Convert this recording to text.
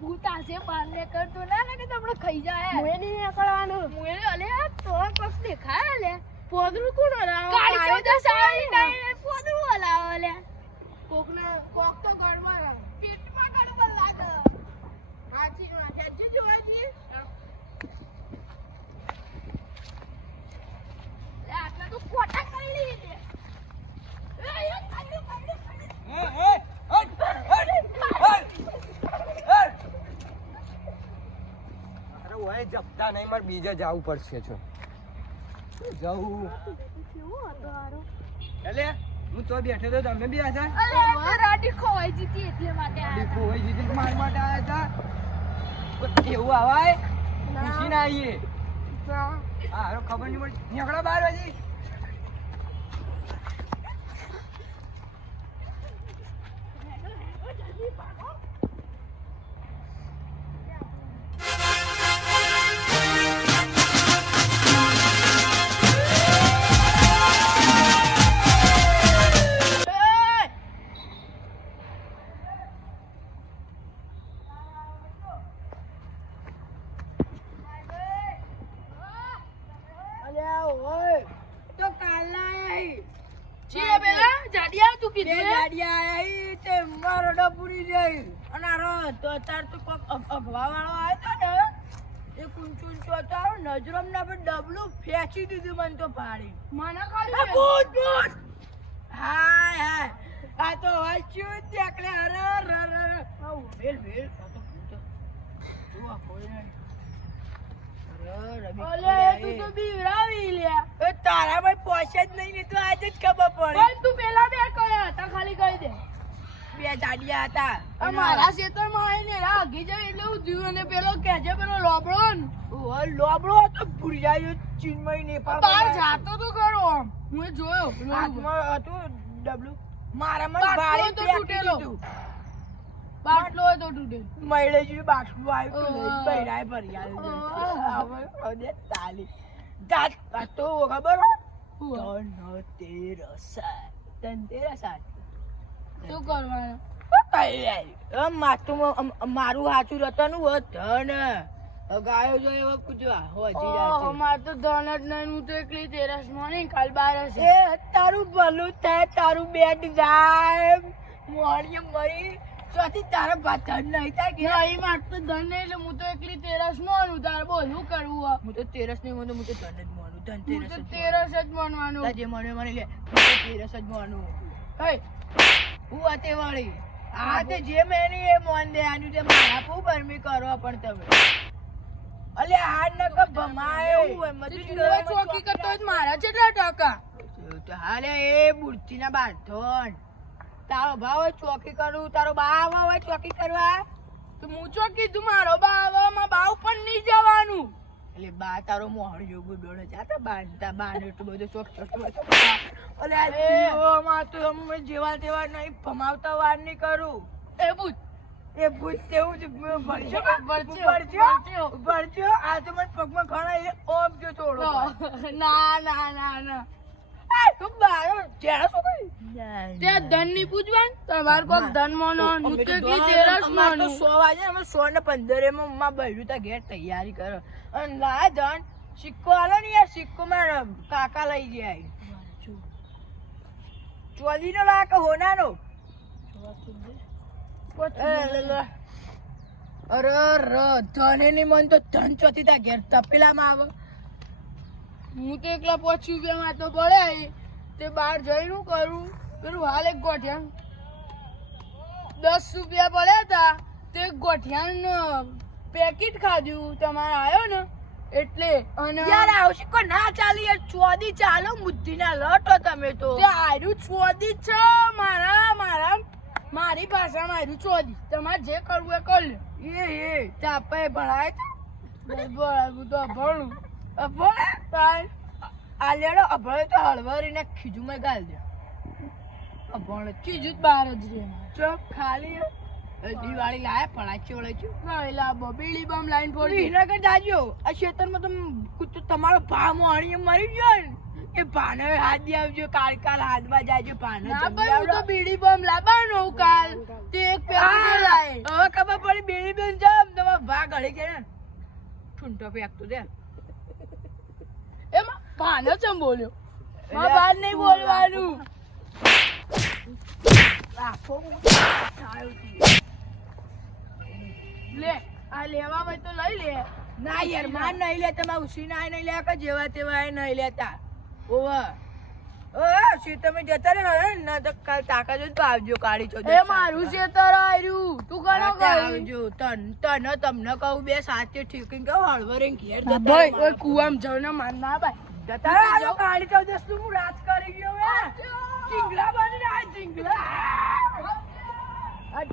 ભૂત આસે બહાર નીકળતો ના લાગે તો આપણે ખાઈ જાય મુએ નહીં નીકળવાનું. મુએ અલે તો કોક દેખાય લે પોદરું કોણ હલાવે? કાળી ચૌદસ આવી નહીં પોદરું હલાવે લે કોક તો ગડબડ પેટમાં ગડબડ લાગે હાચી વાત છે જોવાજી. લે આટલા તો કોટા કરી લઈએ તે જપતા નહીં મારે બીજે જવું પડશે છો જવું એટલે હું તો બેઠો તો તમે બી હતા અલે રાડી ખોવાઈ જીતી એટલે માટે આયા હતા. હોય જીતી માર માટે આવ્યા હતા એવું આવાય પૂછી ના આવીએ હા ખબર નહીં પડી નીકળો બાર હજી છે પેલા જાડિયા તું બે કીધું ગાડિયા આઈ તે મારો ડબુડી જઈ અને આ તો તાર તો કોક અગવા વાળો આવ્યો તો ને એ કુંચું તો તારો નજરમ ના પર ડબલું ફેંચી દીધું મને તો પાડી. મને આ ખાલી ભૂત ભૂત હાય હાય આ તો વાંચ્યું ત્યાકડે અરે વેલ વેલ આ તો ભૂત જોવા કોઈ નહીં. અલે તું તો બીવરાવી લે એ તારા ભાઈ પહોંચે જ નહીં ને તો આજે જ ખબર પડી. પણ તું પેલા બે કયા હતા ખાલી કહી દે બે જાડિયા હતા અમારા ખેતરમાં આવીને આગી જાય એટલે હું જીવ અને પેલો કેજે પેલો લોબડો ને લોબડો હતો ભૂરિયાયો ચીન્મય નેપાળ બહાર જાતો તો ખરો આમ હું જોયો હાથમાં હતું ડબલું મારામાં બાટલો ભારે તો ફેંકી તૂટેલો. દીધું. બાટલો તો તૂટે મહિલે જેવી બાટલું આવ્યું તો લઈને ઓહ. બૈરાએ ભરી આવ્યું. ઓહ. હવે હવે તાલી જાત આ તો ખબર હો? ધનતેરસ ધનતેરસ શું કરવાનું મારું સાચું રતન હોત ધન ગાયો જો એવો પૂછવા હોજી રાતે. માર તો ધન જ નહીં હું તો એકલી તેરસ માં નહીં કાલ બાર હશે એ તારું ભલું થાય તારું બેટ જાય મોડીએ મરી ચોથી તારા ભાતન નહીં થાય કે નહીં માર તો ધન નહીં એટલે હું તો એકલી તેરસ માનું તાર બોલ શું કરવું હવે? હું તો તેરસ નહીં માનું, હું તો ધન જ માનું, ધન હું તેરસ તો જ તેરસ જ માનવાનું તાર જે માને મને લે હું તો તેરસ જ માનું. હે હું અતે વાળી આ તે જે મેની એ મોન દે આનું તે મારા પુ ગરમી કરો પણ તમે અલે આ ન ક ભમાય એવું હોય મજૂરી ચૂલા ચોકી કરતો હોય તો મારા કેટલા ટકા તો હાલે એ બુર્તીના બાંધણ તારો ભાવ હોય ચોકી કરું તારો બાવ હોય ચોકી કરવા તો હું ચો કીધું મારો બાવામાં બાવ પણ નહીં જવાનું એટલે બા તારો મોહણ જોગું ડોળે જાતા બાંધતા બાંધ એટલું બધું ચોક ચોક અલે આ જીવોમાં તો અમે જેવા તેવા નહીં ભમાવતા વાર નહીં કરું એ પૂછ એ ભૂત તેવું જ ભરજો ભરજો. ભરજો આ તો મને પગમાં ઘણા એ ઓમ જો થોડો ના ના ના ના તું બારો જેડા શું કરી તે ધન ની પૂછવાનું તમાર કોક ધન મોનો હું તો એકલી તેરસ અમારે તો માનું 100 વાગે અમે 100 ને 15 માં માં બૈરું તા ઘેર તૈયારી કરો અને ના ધન સિક્કો આલો ને યાર સિક્કો માં કાકા લઈ જાય ચોદી નો લાખ હોનાનો અરે ધને ની મન તો ધન ચોથી તા ઘેર તપેલામાં આવે હું તો એકલા 5 રૂપિયામાં તો પડે તે બહાર જઈને કરું પેલું હાલ એક ગોઠિયા 10 રૂપિયા પડ્યા હતા તે ગોઠિયાનું પેકેટ ખાધું તમારે આવ્યો ને એટલે અને યાર આવશે કો ના ચાલી યાર ચોદી ચાલો બુદ્ધિના લટો તમે તો તે આયરું ચોદી જ છે મારી ભાષામાં આયરું ચોદી તમારે જે કરવું એ કરી લે એ ચાપે ભણાય હું તો ભણું અભણે તાર આ લેડો અભણે તો હળવરીને ખીજુમાં ગાલ દે અભણે ચીજું જ બહાર જ રહે ચોક ખાલી દિવાળી લાયા પડાચી વળે છું એલા બબીડી બમ લાઈન ફોડી વિનગર જાજો આ ખેતરમાં તો તમારો ભાવ મોહણીએ મરી ગયો ને એ ભાને હાથ દે આવજો કાલ હાથમાં જાયજો ભાને ના ભાઈ હું તો બીડી બોમ્બ લાવવાનો કાલ તે એક પેકેટ લાય હવે ખબર પડી બેડી બેન જામ તમારા ભાગ હળી કે ને ઠૂંઠો ફેંકતો દે એમાં ભાને ચમ બોલ્યો માં બહાર નહીં બોલવાનું રાખો લે આ લેવા હોય તો લઈ લે ના યાર માન નહીં લે તમારે ઉસીના નહીં લે કે જેવા તેવા નહીં લેતા ઓવા ઓ સી તમે જતા રહે ને તો કાલ તાકા જો તો આવજો કાળી ચૌદસ એ મારું ખેતર આર્યું તું કનો ગઈ આવજો તને તમને કહું બે સાથે ઠીકીને કહું હળવરે ઘેર જતા ભાઈ ઓય કુવામ જઈને માર ના ભાઈ જતા રહો કાળી ચૌદસ નું હું રાજ કરી ગયો હે ચીંગલા બની આ ચીંગલા આ